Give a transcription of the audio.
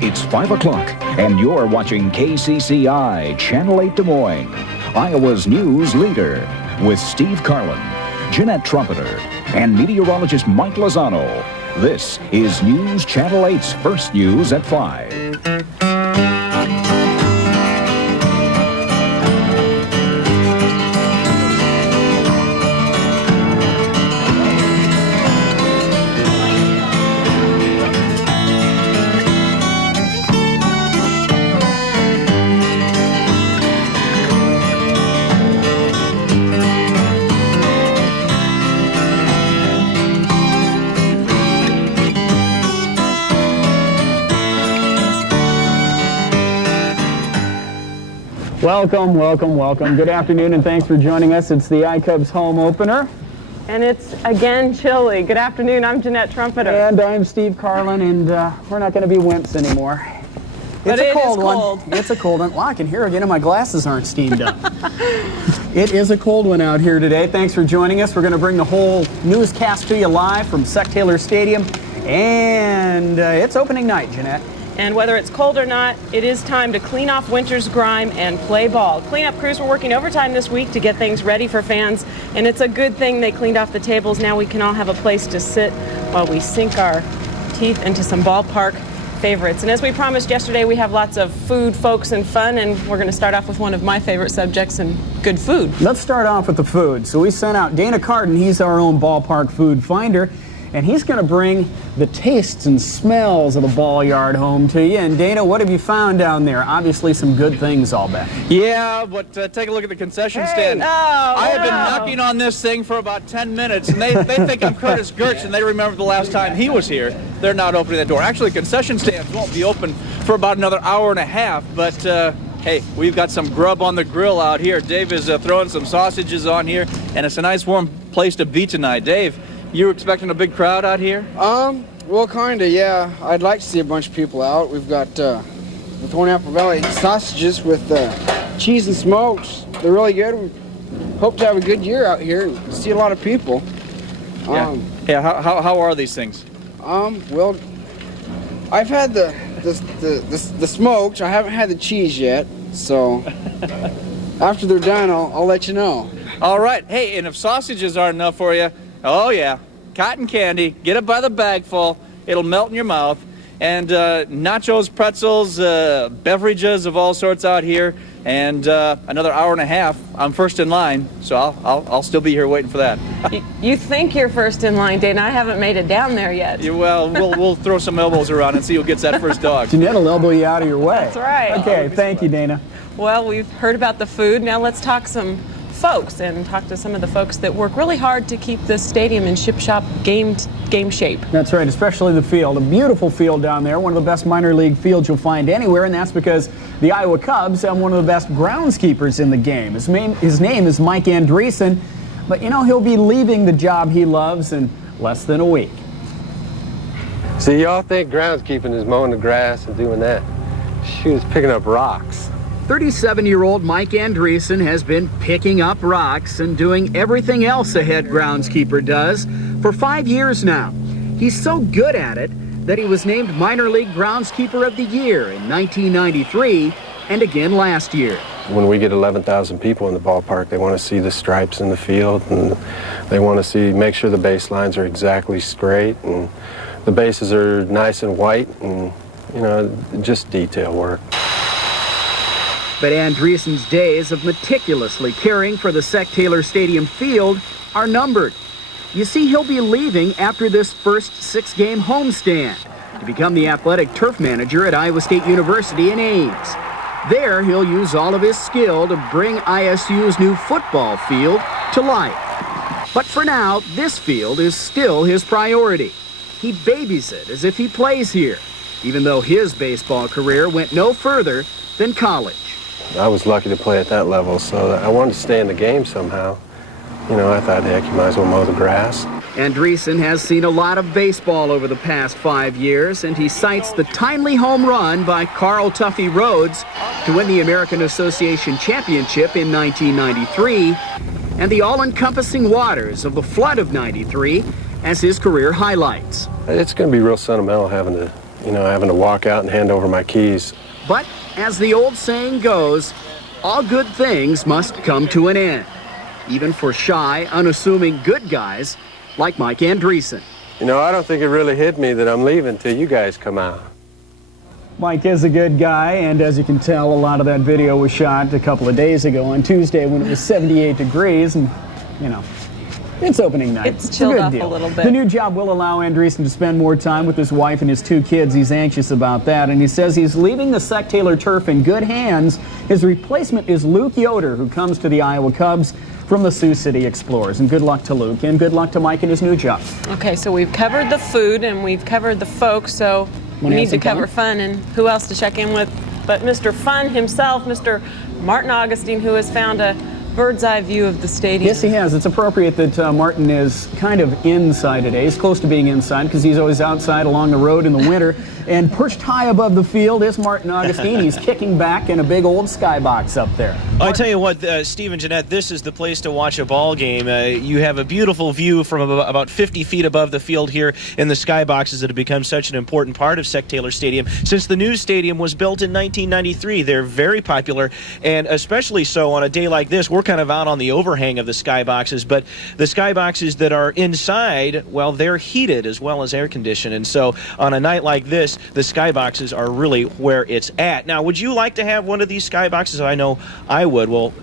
It's 5 o'clock, and you're watching KCCI, Channel 8 Des Moines, Iowa's news leader, with Steve Carlin, Jeanette Trumpeter, and meteorologist Mike Lozano. This is News Channel 8's First News at 5. Welcome. Good afternoon, and thanks for joining us. It's the iCubs home opener. And it's again chilly. Good afternoon, I'm Jeanette Trumpeter. And I'm Steve Carlin, and we're not going to be wimps anymore. But it is cold. It's a cold one. Wow, I can hear again, and my glasses aren't steamed up. It is a cold one out here today. Thanks for joining us. We're going to bring the whole newscast to you live from Sec Taylor Stadium, and it's opening night, Jeanette. And whether it's cold or not, it is time to clean off winter's grime and play ball. Cleanup crews were working overtime this week to get things ready for fans, and it's a good thing they cleaned off the tables. Now we can all have a place to sit while we sink our teeth into some ballpark favorites. And as we promised yesterday, we have lots of food, folks, and fun, and we're going to start off with one of my favorite subjects, and good food. Let's start off with the food. So we sent out Dana Carden. He's our own ballpark food finder, and he's going to bring the tastes and smells of the ball yard home to you. And Dana, what have you found down there? Obviously some good things, I'll bet. Yeah, but take a look at the concession stand. I have been knocking on this thing for about 10 minutes, and they think I'm Curtis Gertz, and they remember the last time he was here. They're not opening the door. Actually, concession stands won't be open for about another hour and a half, but hey, we've got some grub on the grill out here. Dave is throwing some sausages on here, and it's a nice warm place to be tonight. Dave, you expecting a big crowd out here? Well, kinda, yeah. I'd like to see a bunch of people out. We've got the Thorn Apple Valley sausages with cheese and smokes. They're really good. We hope to have a good year out here and see a lot of people. How are these things? Well, I've had the smokes. I haven't had the cheese yet, so after they're done, I'll let you know. All right. Hey, and if sausages aren't enough for you, oh yeah, cotton candy, get it by the bagful, it'll melt in your mouth, and nachos, pretzels, beverages of all sorts out here, and another hour and a half, I'm first in line, so I'll still be here waiting for that. You think you're first in line, Dana. I haven't made it down there yet. Yeah, well, we'll throw some elbows around and see who gets that first dog. Jeanette will elbow you out of your way. That's right. Okay, thank you, Dana. Well, we've heard about the food. Now let's talk some folks and talk to some of the folks that work really hard to keep this stadium in ship-shop game shape. That's right, especially the field. A beautiful field down there, one of the best minor league fields you'll find anywhere, and that's because the Iowa Cubs have one of the best groundskeepers in the game. His name is Mike Andreessen, but you know, he'll be leaving the job he loves in less than a week. See, y'all think groundskeeping is mowing the grass and doing that. She was picking up rocks. 37-year-old Mike Andreessen has been picking up rocks and doing everything else a head groundskeeper does for 5 years now. He's so good at it that he was named Minor League Groundskeeper of the Year in 1993 and again last year. When we get 11,000 people in the ballpark, they want to see the stripes in the field, and they want to make sure the baselines are exactly straight and the bases are nice and white, and you know, just detail work. But Andreessen's days of meticulously caring for the Sec Taylor Stadium field are numbered. You see, he'll be leaving after this first 6-game homestand to become the athletic turf manager at Iowa State University in Ames. There, he'll use all of his skill to bring ISU's new football field to life. But for now, this field is still his priority. He babies it as if he plays here, even though his baseball career went no further than college. I was lucky to play at that level, so I wanted to stay in the game somehow. You know, I thought, heck, you might as well mow the grass. Andreessen has seen a lot of baseball over the past 5 years, and he cites the timely home run by Carl Tuffy Rhodes to win the American Association Championship in 1993, and the all-encompassing waters of the flood of '93 as his career highlights. It's going to be real sentimental having to you know, having to walk out and hand over my keys. But as the old saying goes, all good things must come to an end, even for shy, unassuming good guys like Mike Andreessen. You know, I don't think it really hit me that I'm leaving till you guys come out. Mike is a good guy, and as you can tell, a lot of that video was shot a couple of days ago on Tuesday when it was 78 degrees, and, you know, it's opening night. It's chilled a off good a deal. little bit. The new job will allow Andreessen to spend more time with his wife and his 2 kids. He's anxious about that, and he says he's leaving the Sec Taylor turf in good hands. His replacement is Luke Yoder, who comes to the Iowa Cubs from the Sioux City Explorers. And good luck to Luke, and good luck to Mike in his new job. Okay, so we've covered the food and we've covered the folks, so we need to cover fun. And who else to check in with but Mr. Fun himself, Mr. Martin Augustine, who has found a bird's eye view of the stadium. Yes, he has. It's appropriate that Martin is kind of inside today. He's close to being inside because he's always outside along the road in the winter. And perched high above the field is Martin Augustine. He's kicking back in a big old skybox up there. I tell you what, Steve and Jeanette, this is the place to watch a ball game. You have a beautiful view from about 50 feet above the field here in the skyboxes that have become such an important part of Sec Taylor Stadium. Since the new stadium was built in 1993, they're very popular, and especially so on a day like this. We're kind of out on the overhang of the skyboxes, but the skyboxes that are inside, well, they're heated as well as air conditioned, and so on a night like this, the skyboxes are really where it's at. Now, would you like to have one of these skyboxes? I know I would. Well,